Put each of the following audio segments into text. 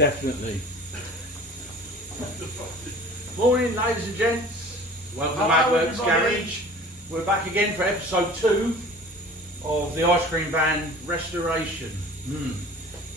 Definitely. Morning, ladies and gents. Welcome to Madworks Garage. We're back again for episode 2 of the ice cream van restoration.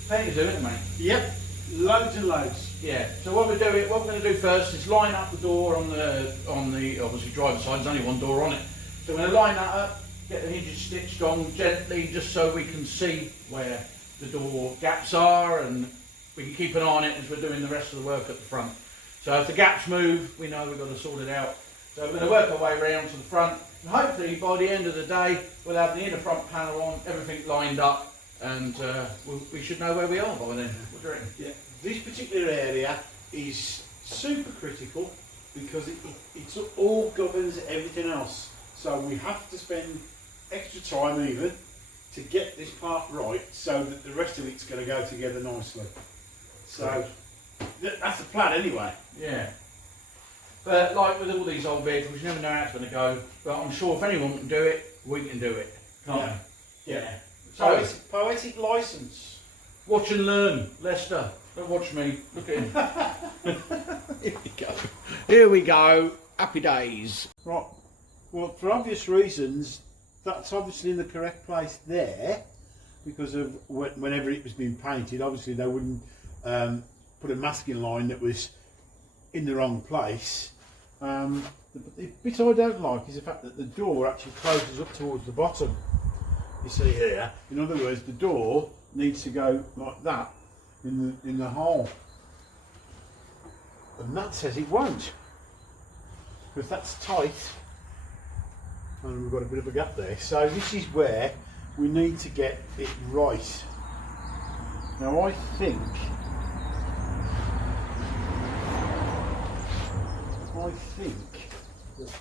Plenty to do it, mate. Yep, loads and loads. Yeah. So what we're going to do first is line up the door on the obviously driver's side. There's only one door on it. So we're going to line that up, get the hinges stitched on gently, just so we can see where the door gaps are, and we can keep an eye on it as we're doing the rest of the work at the front. So if the gaps move, we know we've got to sort it out. So we're going to work our way around to the front, and hopefully by the end of the day we'll have the inner front panel on, everything lined up, and we should know where we are by then. What do you reckon? Yeah. This particular area is super critical because it all governs everything else. So we have to spend extra time even to get this part right so that the rest of it's going to go together nicely. So that's the plan anyway. Yeah. But like with all these old vehicles, you never know how it's going to go. But I'm sure if anyone can do it, we can do it. Can't we? Yeah. So Poetic license. Watch and learn, Lester. Don't watch me. Look at him. Here we go. Here we go. Happy days. Right. Well, for obvious reasons, that's obviously in the correct place there, because of whenever it was being painted, obviously they wouldn't put a masking line that was in the wrong place. The bit I don't like is the fact that the door actually closes up towards the bottom. You see here. In other words, the door needs to go like that in the hole, and that says it won't, because that's tight. And we've got a bit of a gap there. So this is where we need to get it right. Now I think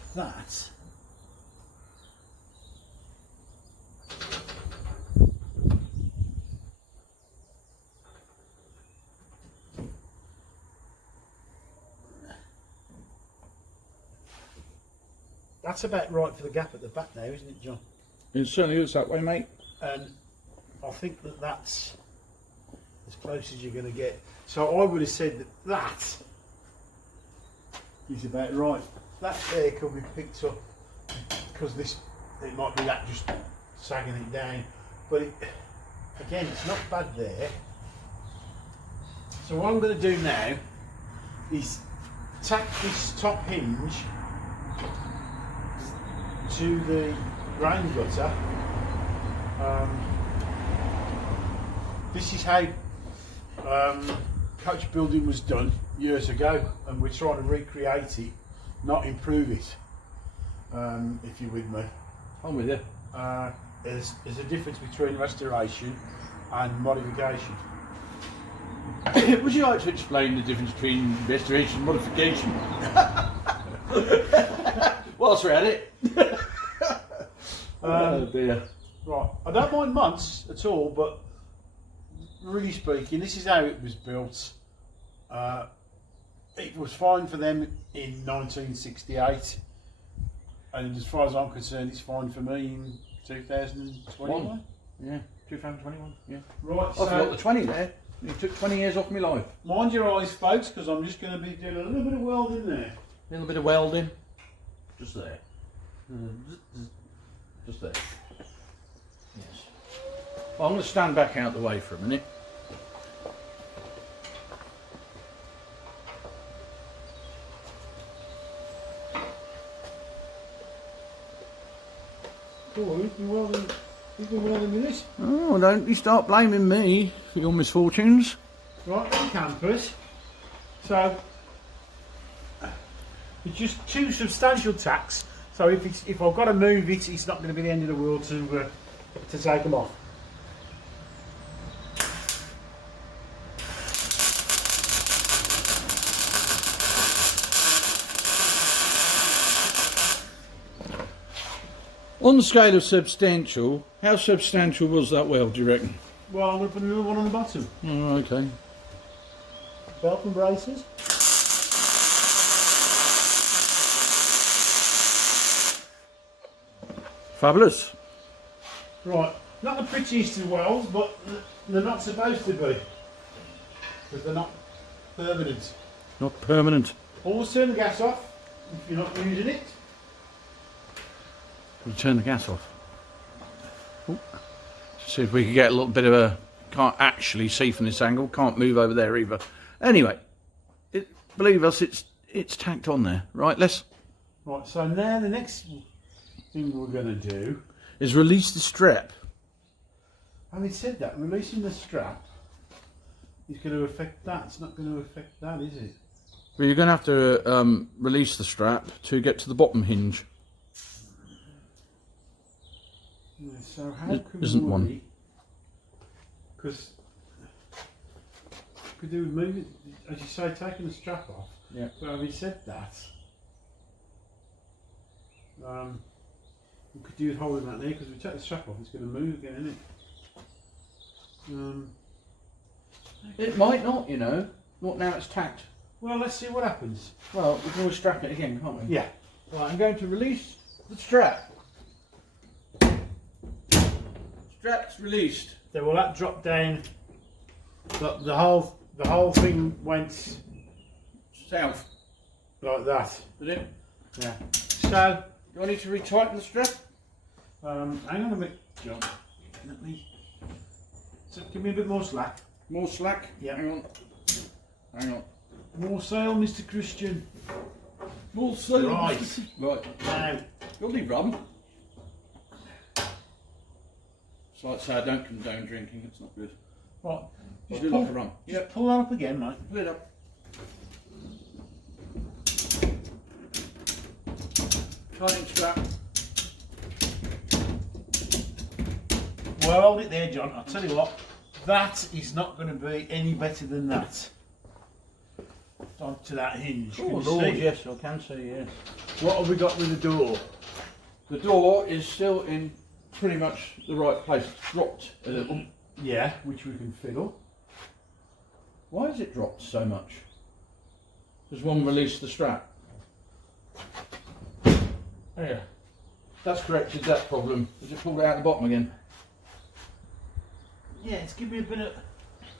that that's about right for the gap at the back now, isn't it, John? It certainly looks that way, mate. And I think that that's as close as you're going to get. So I would have said that that is about right. That there could be picked up because it might be that just sagging it down. But again, it's not bad there. So what I'm going to do now is tack this top hinge to the grain gutter. This is how coach building was done years ago, and we're trying to recreate it, not improve it. If you're with me, I'm with you. There's a difference between restoration and modification. Would you like to explain the difference between restoration and modification? Whilst we're at it. Oh dear. Right, I don't mind months at all, but really speaking, this is how it was built. It was fine for them in 1968, and as far as I'm concerned, it's fine for me in 2021. Yeah, 2021. Yeah. Right, I forgot the 20 there. You took 20 years off my life. Mind your eyes, folks, because I'm just going to be doing a little bit of welding there. A little bit of welding. Just there. Just there. Yes. Well, I'm going to stand back out the way for a minute. Oh, you've been welding with this. Oh, don't you start blaming me for your misfortunes. Right, campers. So it's just 2 substantial tacks. So if I've got to move it, it's not going to be the end of the world to take them off. On the scale of substantial, how substantial was that weld, do you reckon? Well, I'm going to put another one on the bottom. Oh, okay. Belt and braces. Fabulous. Right, not the prettiest of welds, but they're not supposed to be. because they're not permanent. Not permanent. Always turn the gas off if you're not using it. We'll turn the gas off. Ooh. See if we can get a little bit of a... Can't actually see from this angle. Can't move over there either. Anyway, believe us, it's tacked on there. Right, let's... Right, so now the next thing we're going to do is release the strap. Having said that, releasing the strap is going to affect that. It's not going to affect that, is it? Well, you're going to have to release the strap to get to the bottom hinge. Yeah, so how can Isn't we... one. Because could do with moving, as you say, taking the strap off. Yeah. But having said that, we could do with holding that there, because we take the strap off, it's going to move again, isn't it? It might not, you know. Not now it's tacked. Well, let's see what happens. Well, we can always strap it again, can't we? Yeah. Right, I'm going to release the strap. Strap's released. So will that drop down? The whole thing went South. like that. Did it? Yeah. So Do I need to retighten the strap? hang on a minute, John. Let me. So give me a bit more slack. More slack? Yeah. Hang on. Hang on. More sail, Mr. Christian. More sail. Right. Right. Now. You'll need rum. It's like I say, I don't condone drinking, it's not good. Right. I do like a rum. Just pull that up again, mate. Pull it up. Tightening strap. Well, hold it there, John. I'll tell you what, that is not going to be any better than that. Onto that hinge. Oh Can you Lord, see? yes, I can see, yes. What have we got with the door? The door is still in pretty much the right place. It's dropped a little. Yeah, which we can fiddle. Why has it dropped so much? Does one release the strap? Yeah. That's corrected that problem. Has it pulled it out the bottom again? Yeah, it's giving me a bit of.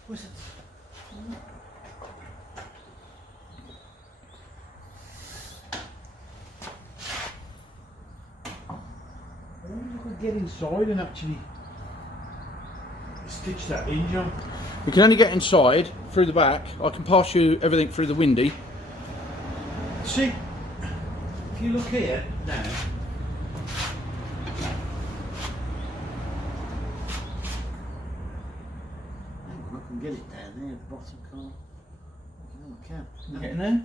What's it? I wonder if I could get inside and actually stitch that hinge on. We can only get inside through the back. I can pass you everything through the windy. See, if you look here now, I can get it down there, the bottom corner. No, I can. Can you get in there?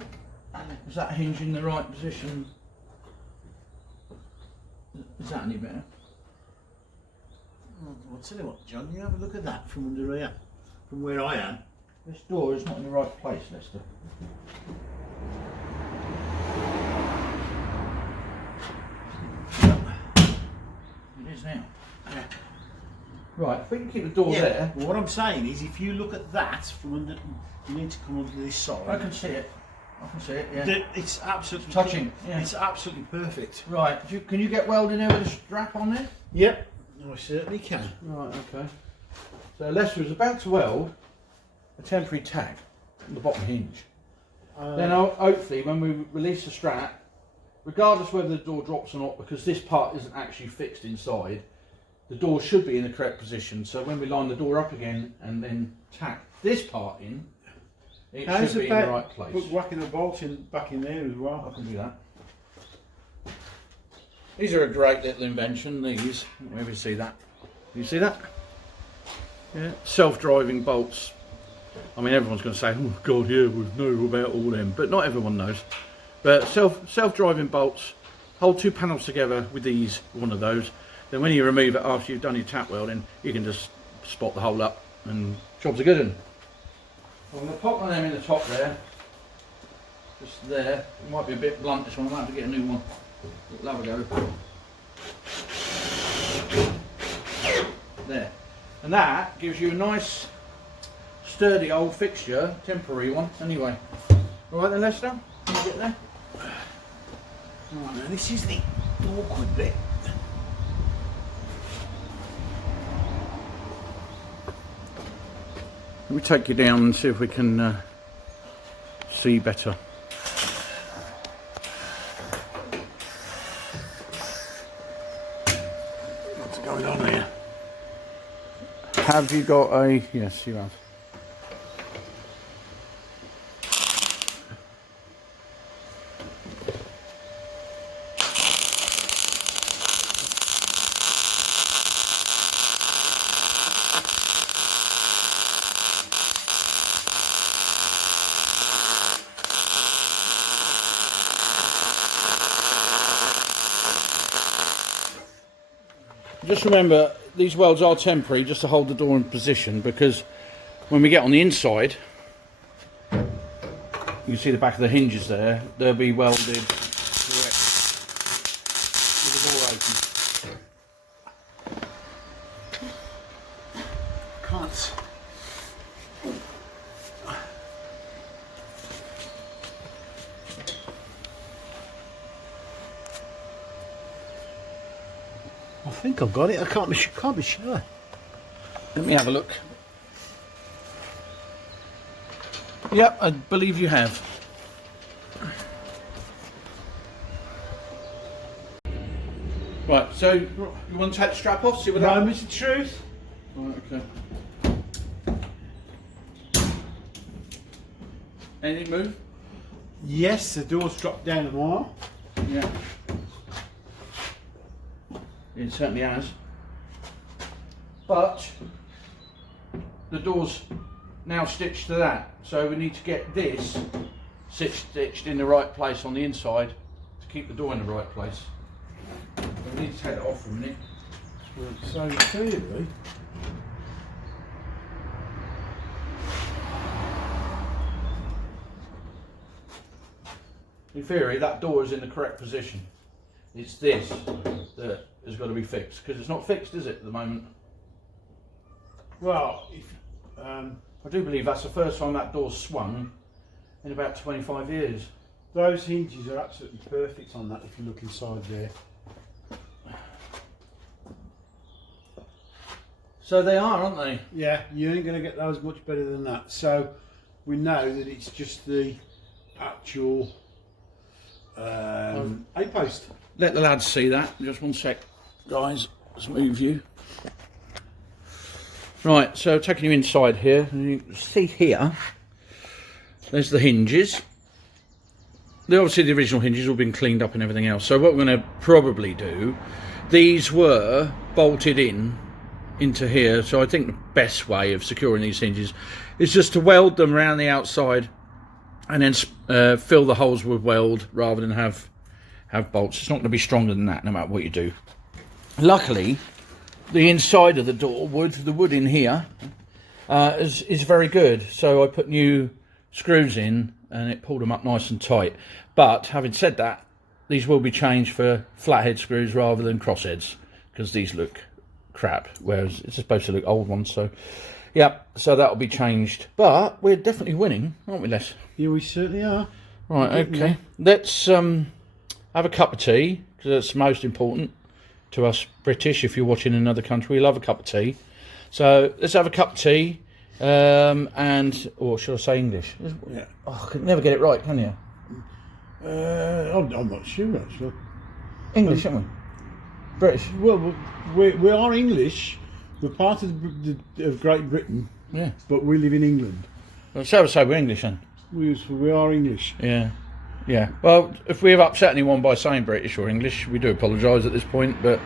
Is that hinge in the right position? Is that any better? I'll tell you what, John, you have a look at that from under here, from where I am. This door is not in the right place, Lester. It is now. Yeah. Right, if we can keep the door there. Well, what I'm saying is, if you look at that from under, you need to come under this side. I can see it. I can see it, yeah. It's absolutely Touching, yeah. It's absolutely perfect. Right, can you get welding there with a strap on there? Yep, I certainly can. Right, okay. So Lester is about to weld a temporary tag on the bottom hinge. Then hopefully when we release the strap, regardless whether the door drops or not, because this part isn't actually fixed inside, the door should be in the correct position. So when we line the door up again and then tack this part in, it should be in the right place. Put whacking a bolt in back in there as well. I can do that. These are a great little invention, these. Where we see that? You see that? Yeah. Self-driving bolts. I mean, everyone's going to say, oh God, yeah, we know about all them, but not everyone knows. But self-driving bolts, hold two panels together with these, one of those. Then when you remove it after you've done your tack welding, you can just spot the hole up and job's a good one. I'm going to pop one of them in the top there. Just there. It might be a bit blunt, this one. I might have to get a new one. We'll have a go. There. And that gives you a nice, sturdy old fixture, temporary one, anyway. Alright then, Lester, can you get there? Right, now this is the awkward bit. Let me take you down and see if we can see better. What's going on here? Have you got a... Yes, you have. Just remember, these welds are temporary, just to hold the door in position, because when we get on the inside, you can see the back of the hinges there, they'll be welded direct with the door open. Can't. I think I've got it. I can't be sure. Let me have a look. Yep, I believe you have. Right, so you want to take the strap off, see what No, happens? Mr. Truth. Right, okay. Anything move? Yes, the door's dropped down a while. Yeah. It certainly has. But the door's now stitched to that, so we need to get this stitched in the right place on the inside to keep the door in the right place. We need to take it off for a minute. So clearly, In theory, that door is in the correct position. It's this that has got to be fixed, because it's not fixed, is it, at the moment? well, if, I do believe that's the first time that door's swung in about 25 years. those hinges are absolutely perfect on that. If you look inside there, So they are, aren't they? yeah, you ain't going to get those much better than that. So we know that it's just the actual A-post. Let the lads see that. Just one sec, guys. Let's move you. Right, so taking you inside here, and you can see here, there's the hinges. Obviously the original hinges have all been cleaned up and everything else. So what we're going to probably do, these were bolted into here. So I think the best way of securing these hinges is just to weld them around the outside and then fill the holes with weld rather than have bolts. It's not going to be stronger than that no matter what you do. Luckily, the inside of the door the wood in here is very good. So I put new screws in and it pulled them up nice and tight. But having said that, these will be changed for flathead screws rather than crossheads, because these look crap, whereas it's supposed to look old ones. So yeah, so that'll be changed. But we're definitely winning, aren't we, Les? Yeah, we certainly are. Right, okay. Let's have a cup of tea, because that's most important to us British. If you're watching in another country, we love a cup of tea. So let's have a cup of tea, or should I say English? Yeah. Oh, I can never get it right, can you? I'm not sure actually. English, aren't we? British. Well, we are English. We're part of Great Britain, Yeah. but we live in England. Well, so we're English then. We are English. Yeah. Yeah. Well, if we have upset anyone by saying British or English, we do apologise at this point, but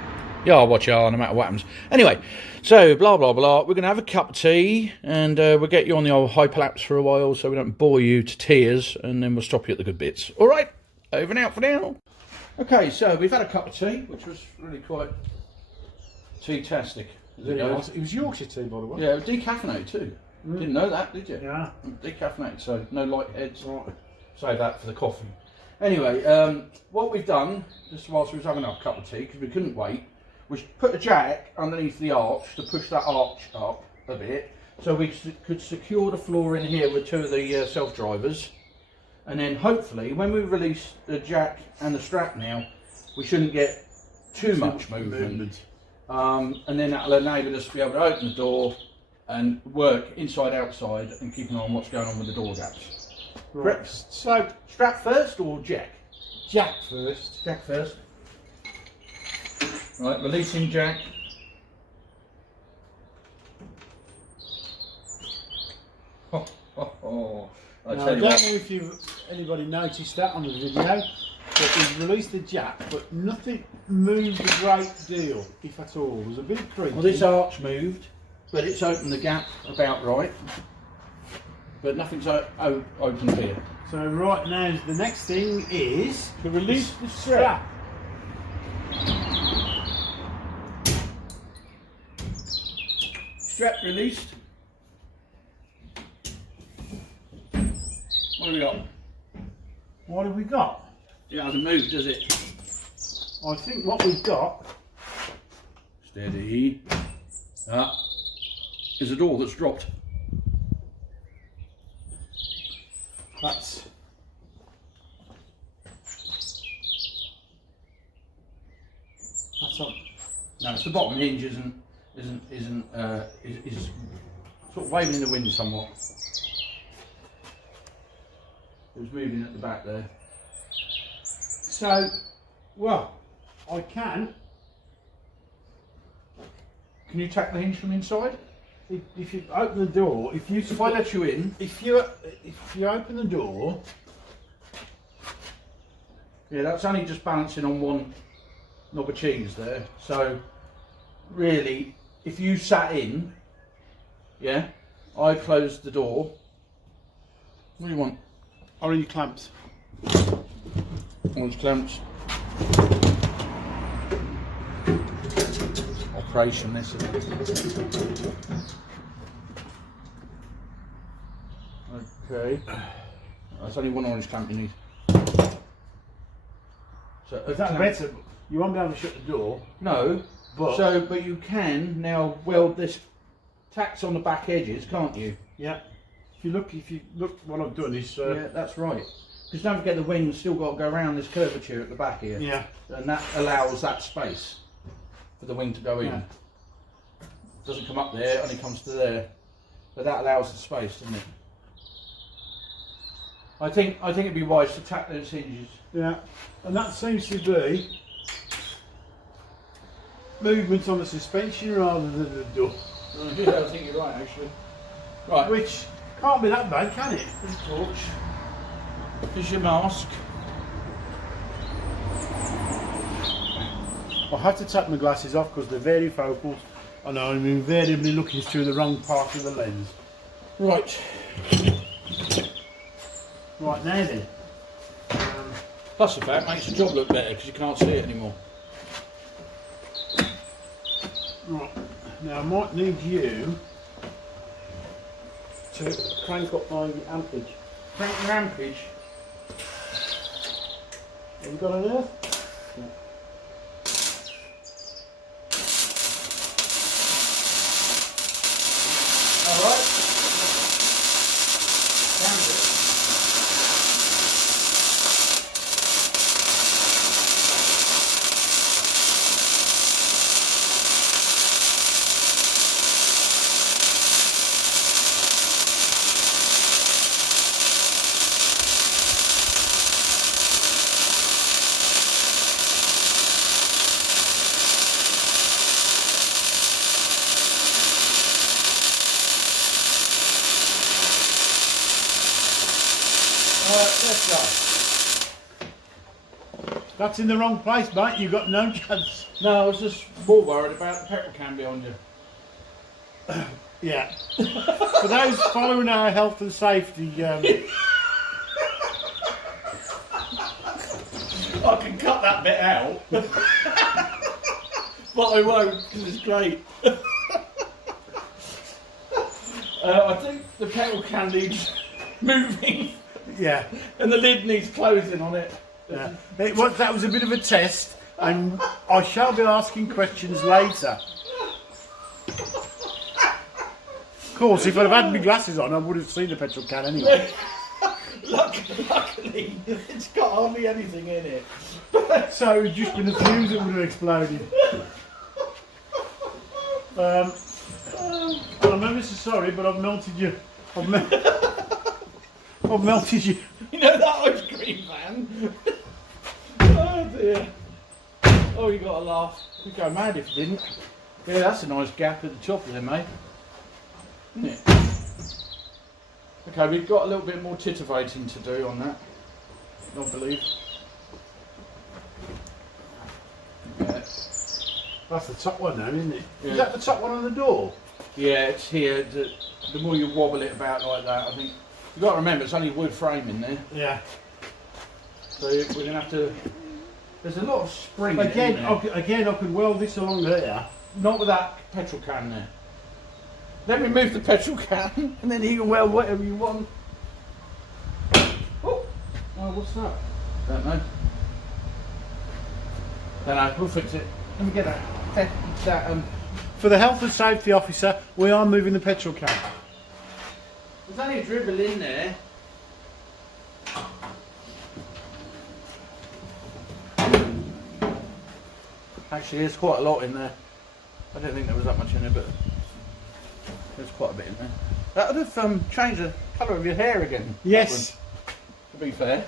yeah, I'll watch you no matter what happens. Anyway, so blah blah blah. We're gonna have a cup of tea, and we'll get you on the old hyperlapse for a while, so we don't bore you to tears, and then we'll stop you at the good bits. All right, over and out for now. Okay, so we've had a cup of tea, which was really quite tea-tastic. It was Yorkshire tea, by the way. Yeah, decaffeinated too. Didn't know that, did you? Yeah. Decaffeinated, so no light heads. Right. Save that for the coffee. Anyway, what we've done, just whilst we was having our cup of tea, because we couldn't wait, was put a jack underneath the arch to push that arch up a bit, so we could secure the floor in here with two of the self-drivers, and then hopefully when we release the jack and the strap now, we shouldn't get too much movement. And then that'll enable us to be able to open the door and work inside outside and keep an eye on what's going on with the door gaps. Right. So Strap first or jack? jack first. Jack first. Right, releasing jack. Oh, oh, oh. Now, I don't know if anybody noticed that on the video, but we've released the jack, but nothing moved a great deal, if at all. There was a bit of creaking. Well, this arch moved, but it's opened the gap about right. But nothing's opened here. So right now, the next thing is to release the strap. Strap released. What have we got? What have we got? It hasn't moved, does it? I think what we've got... Steady. Is a door that's dropped. That's... on. No, it's the bottom hinge is sort of waving in the wind somewhat. It was moving at the back there. So, well, I can. Can you tack the hinge from inside? If you open the door, If I let you in, if you open the door, yeah, that's only just balancing on one knob of cheese there. So really, if you sat in, yeah, I closed the door. What do you want? orange clamps. Orange clamps. Operation this. Okay. That's only one orange clamp you need. So Is that better? You won't be able to shut the door. No. But you can now weld this tacks on the back edges, can't you? Yeah. If you look, what I've done is. Yeah, that's right. Because don't forget the wing's still got to go around this curvature at the back here. Yeah. And that allows that space for the wing to go in. Yeah. Doesn't come up there, only comes to there. But that allows the space, doesn't it? I think it'd be wise to tack those hinges. Yeah. And that seems to be movement on the suspension rather than the door. Yeah, I think you're right, actually. Right. Which can't be that bad, can it? This torch. Here's your mask. I have to take my glasses off because they're very focal and I'm invariably looking through the wrong part of the lens. Right. Right, now then. Plus the fact makes the job look better because you can't see it anymore. Right, now I might need you to crank up my ampage. Crank your ampage. Have you got an earth? Yeah. Alright. Down it. Let's go. That's in the wrong place, mate. You've got no chance. No, I was just more worried about the petrol can behind you. Yeah. For those following our health and safety, I can cut that bit out, but I won't because it's great. I think the petrol can needs moving. yeah. And the lid needs closing on it. Yeah. That was a bit of a test, and I shall be asking questions later. Of course, if I'd have had my glasses on, I would have seen the petrol can anyway. Luckily, it's got hardly anything in it. So it would just been a fuse that would have exploded. I remember ever so sorry, but I've melted you. I've melted you. You know that ice cream van? Oh dear. Oh, you got to laugh. You'd go mad if you didn't. Yeah, that's a nice gap at the top there, mate. Isn't it? Okay, we've got a little bit more titivating to do on that, I believe. Yeah. That's the top one now, isn't it? Yeah. Is that the top one on the door? Yeah, it's here. The more you wobble it about like that, I think. You've got to remember, it's only wood frame in there. Yeah. So we're going to have to... There's a lot of spring Again, in there. again, I could weld this along here. Not with that petrol can there. Let me move the petrol can and then you can weld whatever you want. Oh, what's that? Don't know. Don't know, we'll fix it. Let me get that. For the health and safety officer, we are moving the petrol can. There's only a dribble in there. Actually, there's quite a lot in there. I don't think there was that much in there, but there's quite a bit in there. That would have changed the colour of your hair again. Yes. To be fair.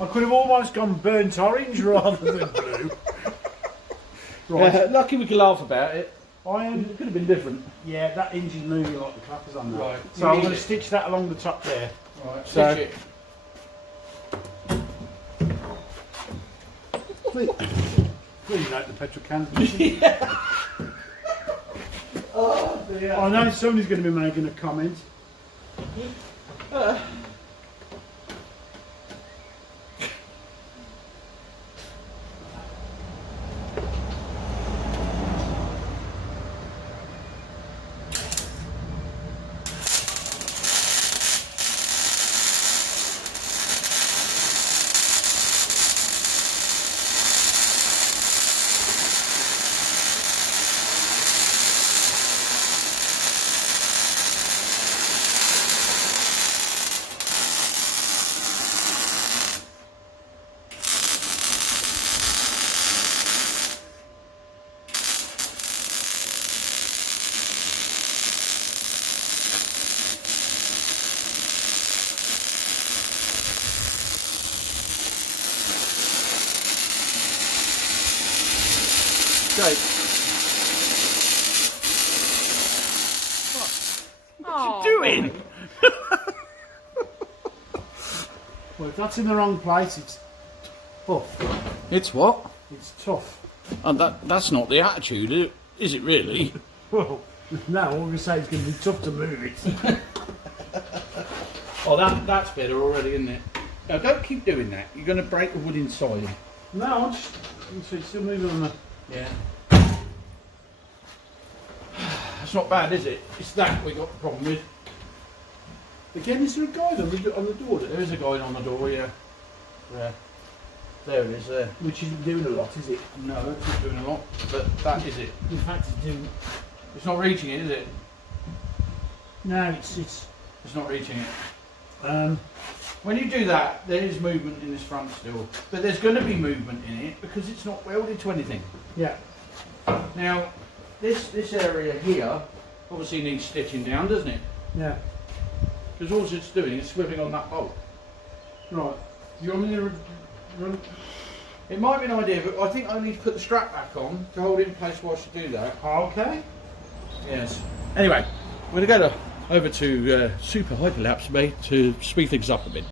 I could have almost gone burnt orange rather than blue. Right. Yeah, lucky we could laugh about it. It could have been different. Yeah, that hinge is moving like the clappers on that. Right. So I'm going to stitch that along the top there. Right. So- Stitch it. Please note the petrol can. Yeah. Oh dear. I know somebody's going to be making a comment. Jake. What you doing? Well, if that's in the wrong place, it's tough. It's what? It's tough. And that's not the attitude, is it really? Well, no, I'm going to say it's going to be tough to move it. Oh, that's better already, isn't it? Now, don't keep doing that. You're going to break the wood inside. No, I'm just it's still moving on the... Yeah. That's not bad, is it? It's that we got the problem with. Again, is there a guide on the door? There is a guide on the door, yeah. Yeah. There it is, there. Which isn't doing a lot, is it? No, it's not doing a lot, but that is it. In fact, it's doing... It's not reaching it, is it? No, it's It's not reaching it. When you do that, there is movement in this front still, but there's going to be movement in it because it's not welded to anything. yeah. Now, this area here obviously needs stitching down, doesn't it? Yeah. Because all it's doing is swiveling on that bolt. Right. You want me to run? It might be an idea, but I think I need to put the strap back on to hold it in place whilst you do that. Okay. Yes. Anyway, we're going to go over to Super Hyperlapse, mate, to speed things up a bit.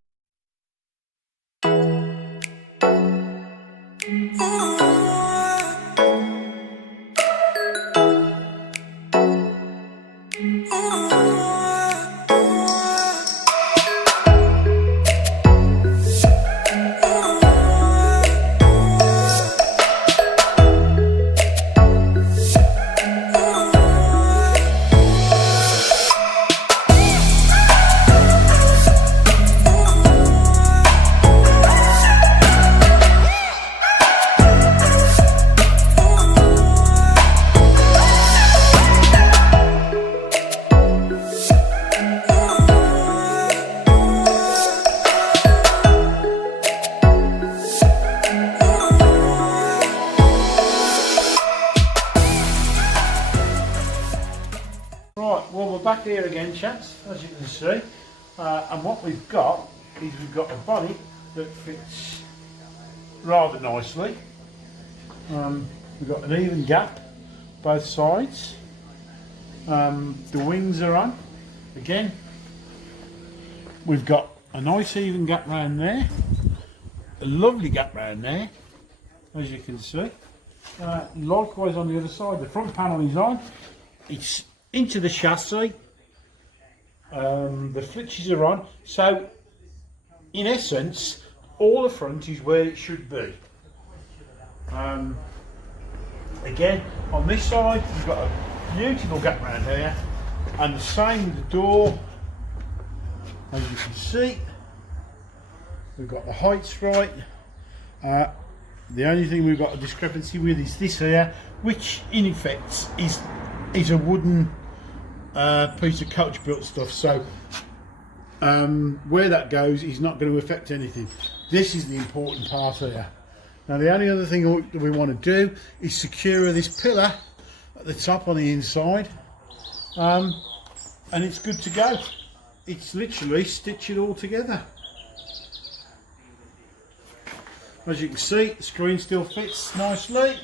back here again, chaps, as you can see. And what we've got is we've got a body that fits rather nicely. We've got an even gap both sides. The wings are on. Again, we've got a nice even gap round there, a lovely gap round there, as you can see. Likewise on the other side, the front panel is on. It's into the chassis. The flitches are on. So, in essence, all the front is where it should be. Again, on this side, we've got a beautiful gap round here, and the same with the door. As you can see, we've got the heights right. The only thing we've got a discrepancy with is this here, which in effect is a wooden piece of coach built stuff. So where that goes is not going to affect anything. This is the important part here. Now the only other thing that we want to do is secure this pillar at the top on the inside, and it's good to go. It's literally stitch it all together. As you can see, the screen still fits nicely,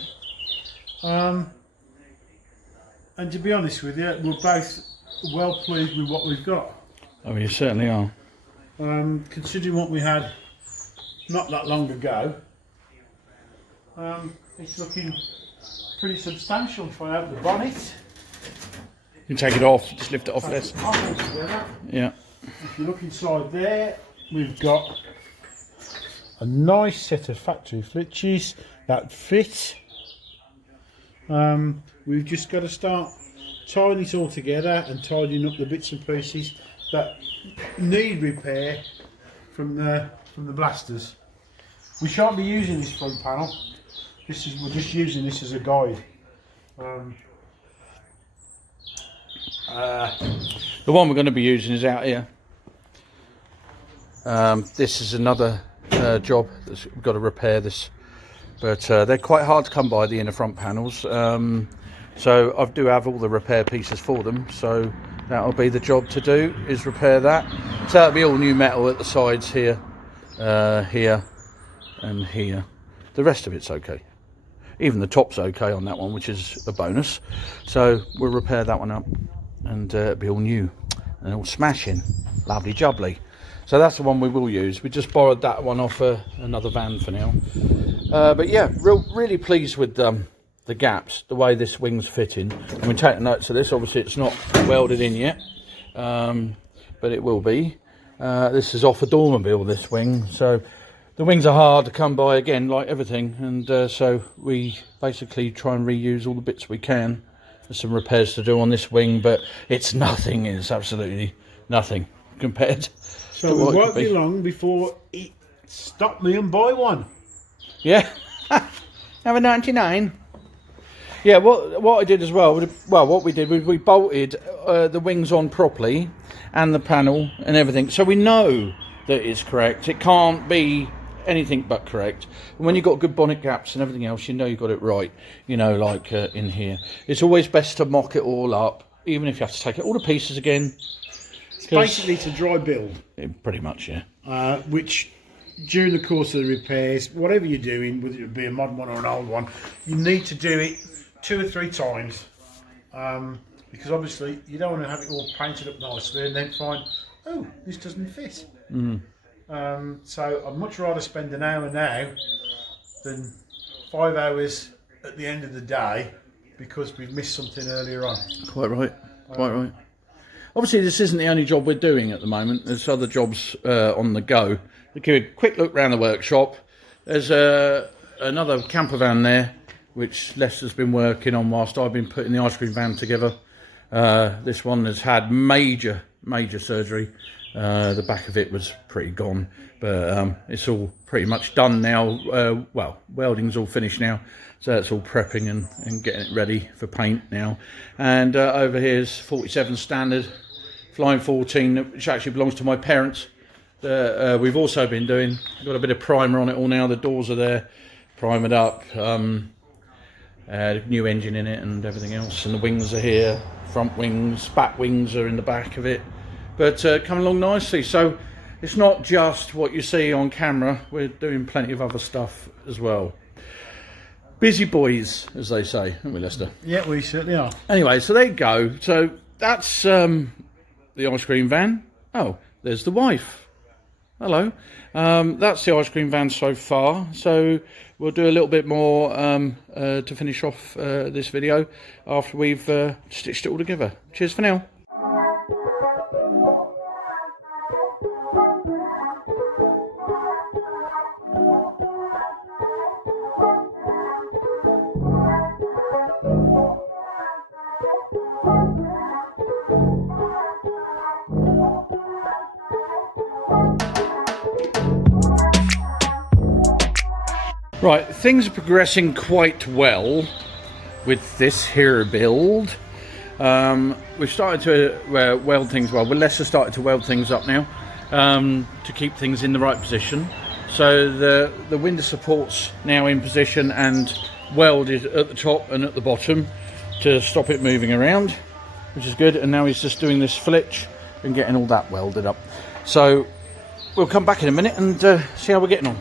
and to be honest with you, we're both well pleased with what we've got. Oh, you certainly are. Considering what we had not that long ago, it's looking pretty substantial. If I open the bonnet, You can take it off, just lift it off this. Yeah. If you look inside there, we've got a nice set of factory flitches that fit. We've just got to start tying it all together and tidying up the bits and pieces that need repair from the blasters. We shan't be using this front panel. We're just using this as a guide. The one we're going to be using is out here. This is another job that's we've got to repair this, but they're quite hard to come by, the inner front panels. So I do have all the repair pieces for them. So that'll be the job to do, is repair that. So that'll be all new metal at the sides here, here, and here. The rest of it's okay. Even the top's okay on that one, which is a bonus. So we'll repair that one up, and it'll be all new and all smashing, lovely jubbly. So that's the one we will use. We just borrowed that one off another van for now. But yeah, really pleased with the gaps, the way this wing's fitting. And we take notes of this. Obviously it's not welded in yet, but it will be. This is off a Dormobile, this wing. So the wings are hard to come by, again, like everything. And so we basically try and reuse all the bits we can. There's some repairs to do on this wing, but it's nothing. It's absolutely nothing compared. So we won't be long before it stopped me and buy one. Yeah. Have a 99. Yeah, what I did as well, what we did was we bolted the wings on properly, and the panel and everything, so we know that it's correct. It can't be anything but correct. And when you've got good bonnet gaps and everything else, you know you've got it right. You know, like in here. It's always best to mock it all up, even if you have to take it all to pieces again. It's basically to dry build. Pretty much, yeah. Which, during the course of the repairs, whatever you're doing, whether it be a modern one or an old one, you need to do it 2 or 3 times. Because obviously you don't want to have it all painted up nicely and then find, oh, this doesn't fit. So I'd much rather spend an hour now than 5 hours at the end of the day because we've missed something earlier on. Quite right, quite right. Obviously this isn't the only job we're doing at the moment. There's other jobs on the go. We'll give a quick look around the workshop. There's another camper van there, which Lester's been working on whilst I've been putting the ice cream van together. This one has had major surgery. The back of it was pretty gone, but it's all pretty much done now. Well, welding's all finished now, so it's all prepping and getting it ready for paint now. And over here's 47 standard Flying 14, which actually belongs to my parents. We've also been doing, got a bit of primer on it all now. The doors are there, primered up. new engine in it and everything else, and the wings are here, front wings, back wings are in the back of it, but coming along nicely. So it's not just what you see on camera, we're doing plenty of other stuff as well. Busy boys, as they say, aren't we, Lester? Yeah, we certainly are. Anyway, so there you go. So that's the ice cream van. Oh, there's the wife. Hello. That's the ice cream van so far. So we'll do a little bit more to finish off this video after we've stitched it all together. Cheers for now. Right, things are progressing quite well with this here build. We've started to weld things well. We're less started to weld things up now to keep things in the right position. So the window support's now in position and welded at the top and at the bottom to stop it moving around, which is good. And now he's just doing this flitch and getting all that welded up. So we'll come back in a minute and see how we're getting on.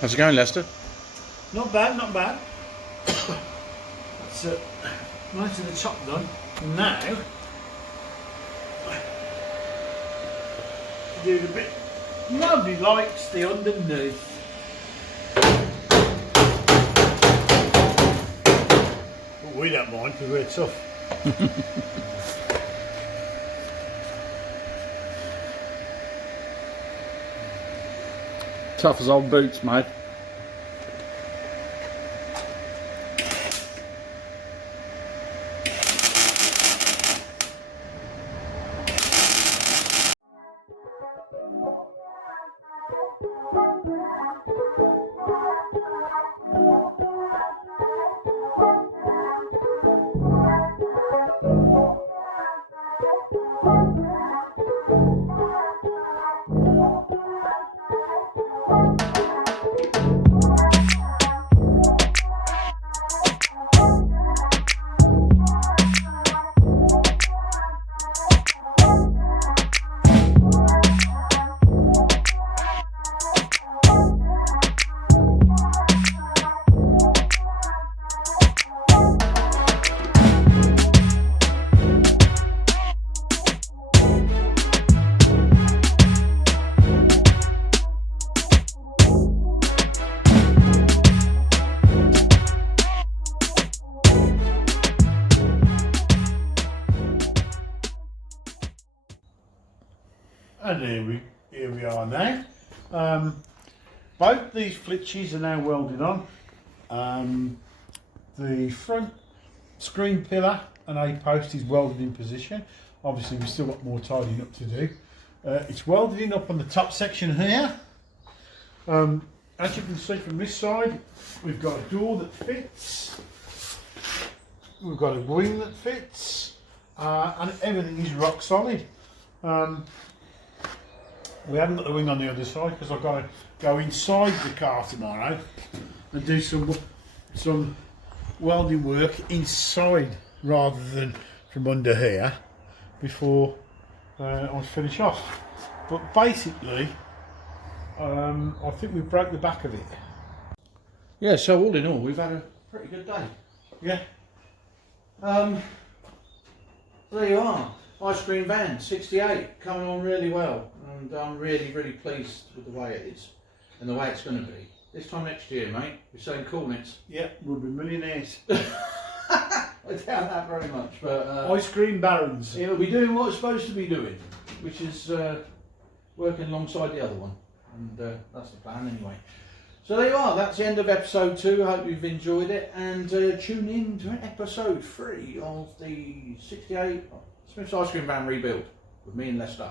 How's it going, Lester? Not bad, not bad. That's most of the top done. Now, do the bit. Nobody likes the underneath. But we don't mind because we're tough. Tough as old boots, mate. And here we are now. Both these flitches are now welded on. The front screen pillar and A post is welded in position. Obviously we've still got more tidying up to do. It's welded in up on the top section here. As you can see from this side, we've got a door that fits. We've got a wing that fits. And everything is rock solid. We haven't got the wing on the other side because I've got to go inside the car tomorrow and do some welding work inside rather than from under here before I finish off. But basically, I think we broke the back of it. Yeah, so all in all, we've had a pretty good day. Yeah. There you are. Ice cream van 68 coming on really well, and I'm really pleased with the way it is and the way it's going to be. This time next year, mate, we're selling cornets. Yeah, we'll be millionaires. I doubt that very much, but ice cream barons. it'll be doing what it's supposed to be doing, which is working alongside the other one, and that's the plan anyway. So there you are, that's the end of episode 2. I hope you've enjoyed it, and tune in to episode 3 of the 68 Smith's Ice Cream Van rebuild with me and Lester.